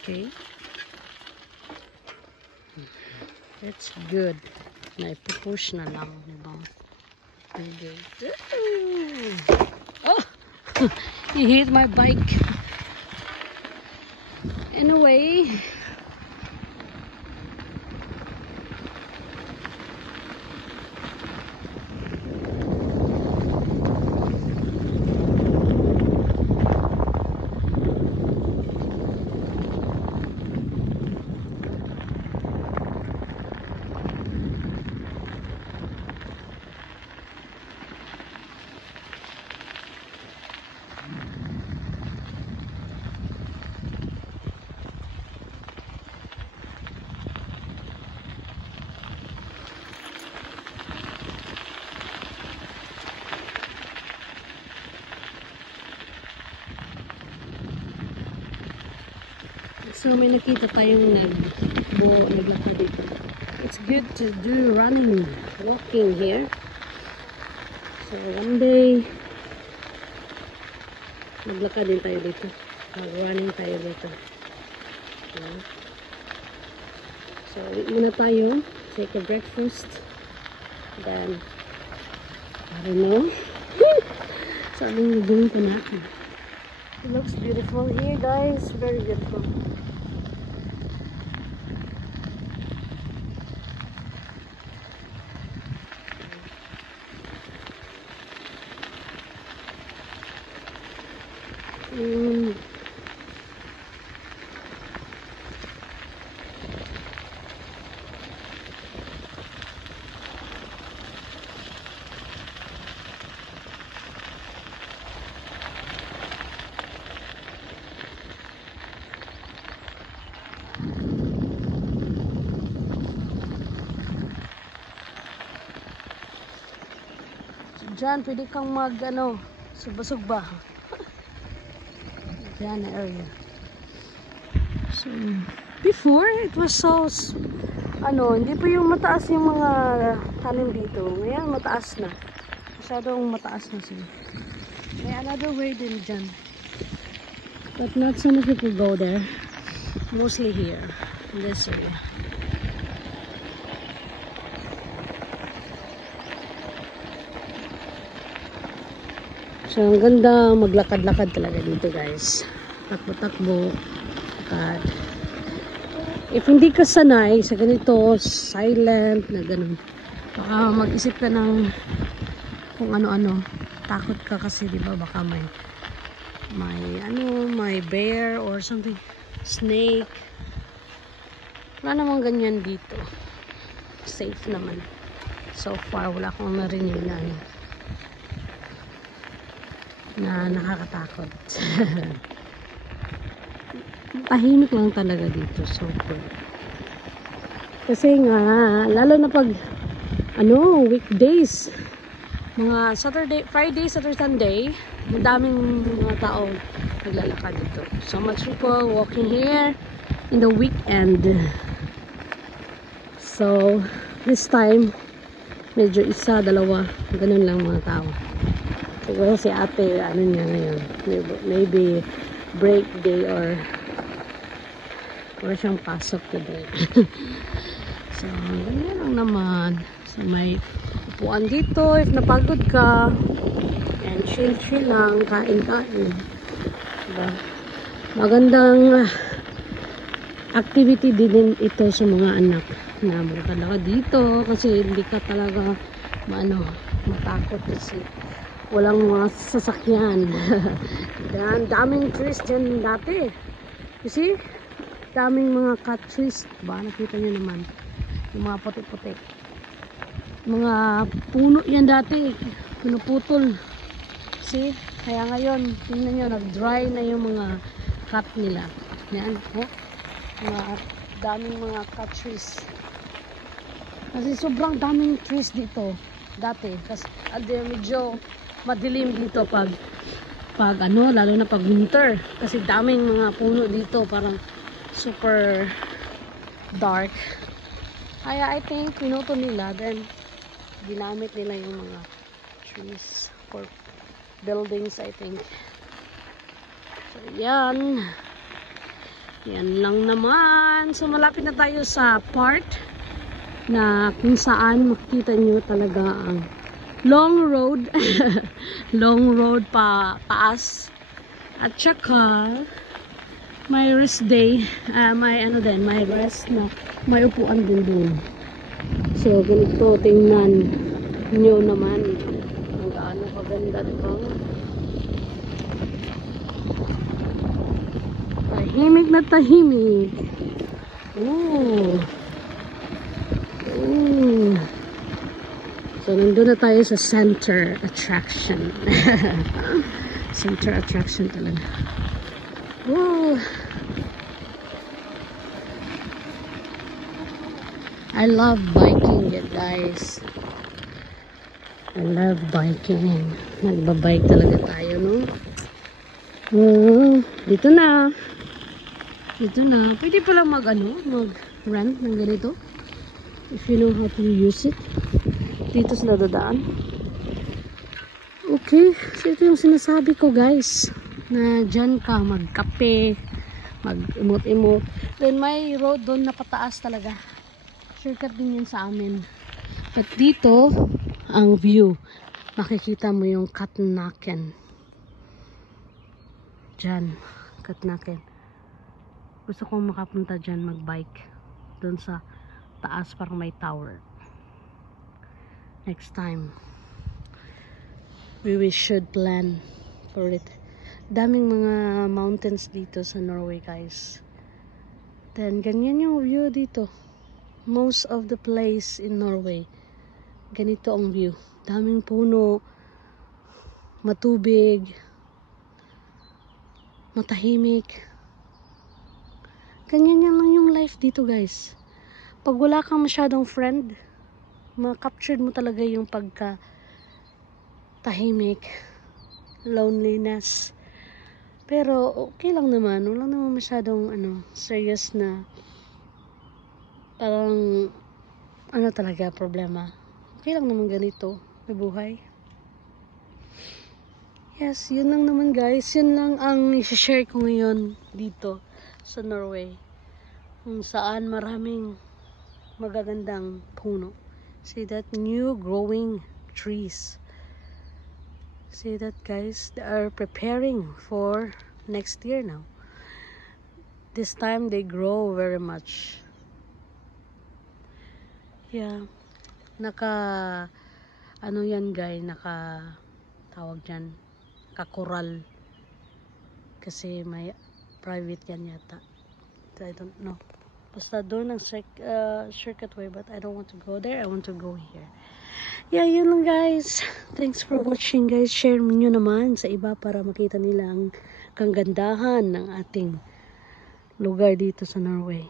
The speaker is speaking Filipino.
Okay. That's good. Naipupush na lang, diba? Good. Oh! He hit my bike. Anyway. So may nakita tayong naglakad dito. It's good to do running, walking here. So one day, maglakad din tayo dito. Running tayo dito. Okay. So ulit muna tayo. Take a breakfast. Then, I don't know. So anong gagawin ko natin? It looks beautiful here, guys. Very beautiful. Diyan, pwede kang sugba-sugba. Diyan na area. So, before, it was so, hindi pa yung mataas yung mga tanim dito. Ngayon, mataas na. Masyadong mataas na sila. May another way din dyan. But not so many people go there. Mostly here, in this area. So, ang ganda maglakad-lakad talaga dito, guys. Takbo-takbo. Lakad. If hindi ka sanay sa ganito, silent na ganun, baka mag-isip ka ng kung ano-ano. Takot ka kasi, di ba? Baka may bear or something. Snake. Wala namang ganyan dito. Safe naman. So far, wala akong narinig na nakakatakot. Tahimik lang talaga dito. So cool. Kasi nga, lalo na pag weekdays, mga Friday, Saturday, Sunday, madaming mga tao naglalakad dito. So much people walking here in the weekend. So this time, medyo isa, dalawa, ganun lang mga tao. Siguro si ate, niya ngayon, maybe break day or siyang pasok today. So, ganyan lang naman. So, may upuan dito if napagod ka. And chill lang, kain-kain. Diba? Magandang activity din ito sa mga anak na magkalaga dito kasi hindi ka talaga matakot kasi walang mga sasakyan. Daming trees dyan dati. You see? Daming mga cut trees. Ba, nakita nyo naman. Yung mga puti-puti. Mga puno yan dati. Pinuputol. See? Kaya ngayon, tingnan nyo, nag-dry na yung mga cut nila. Yan. Oh. Daming mga cut trees. Kasi sobrang daming trees dito. Dati. Kasi medyo madilim dito pag lalo na pag winter kasi daming mga puno dito, parang super dark. Kaya I think pinuto nila, then ginamit nila yung mga trees for buildings, I think. So yan, Yan lang naman. So, malapit na tayo sa part na kung saan makikita nyo talaga ang long road. Long road pa taas. At saka, may rest day. May rest na may upuan din dun. So, ganito, tingnan nyo naman kung gaano kaganda, diba? Tahimik na tahimik. Oh. Oh. So, nandun na tayo sa center attraction. Center attraction talaga. Wow. I love biking, guys. I love biking. Nagbabike talaga tayo, no? Dito na. Dito na. Pwede pala mag-rent ng ganito. If you know how to use it. Dito sila dadaan. Okay. So, ito yung sinasabi ko, guys. Na dyan ka magkape, mag-imot-imot. Then, may road doon na pataas talaga. Shortcut din yun sa amin. At dito, ang view. Makikita mo yung Katnaken. Dyan. Katnaken. Gusto kong makapunta dyan magbike. Doon sa taas parang may tower. Next time. We should plan for it. Daming mga mountains dito sa Norway, guys. Then, ganyan yung view dito. Most of the place in Norway. Ganito ang view. Daming puno. Matubig. Matahimik. Ganyan lang yung life dito, guys. Pag wala kang masyadong friend, ma-captured mo talaga yung pagka tahimik, loneliness. Pero okay lang naman. Wala naman masyadong serious na parang talaga problema. Okay lang naman ganito na buhay. Yes, yun lang naman, guys. Yun lang ang i-share ko ngayon dito sa Norway. Kung saan maraming magagandang puno. See that new growing trees. See that, guys? They are preparing for next year now. This time they grow very much. Yeah. Yan, guys, tawag dyan, kakoral. Kasi may private yan yata. I don't know. Basta doon ang shortcut way, but I don't want to go there. I want to go here. Yeah, yun lang, guys. Thanks for watching, guys. Share nyo naman sa iba para makita nila ang kagandahan ng ating lugar dito sa Norway.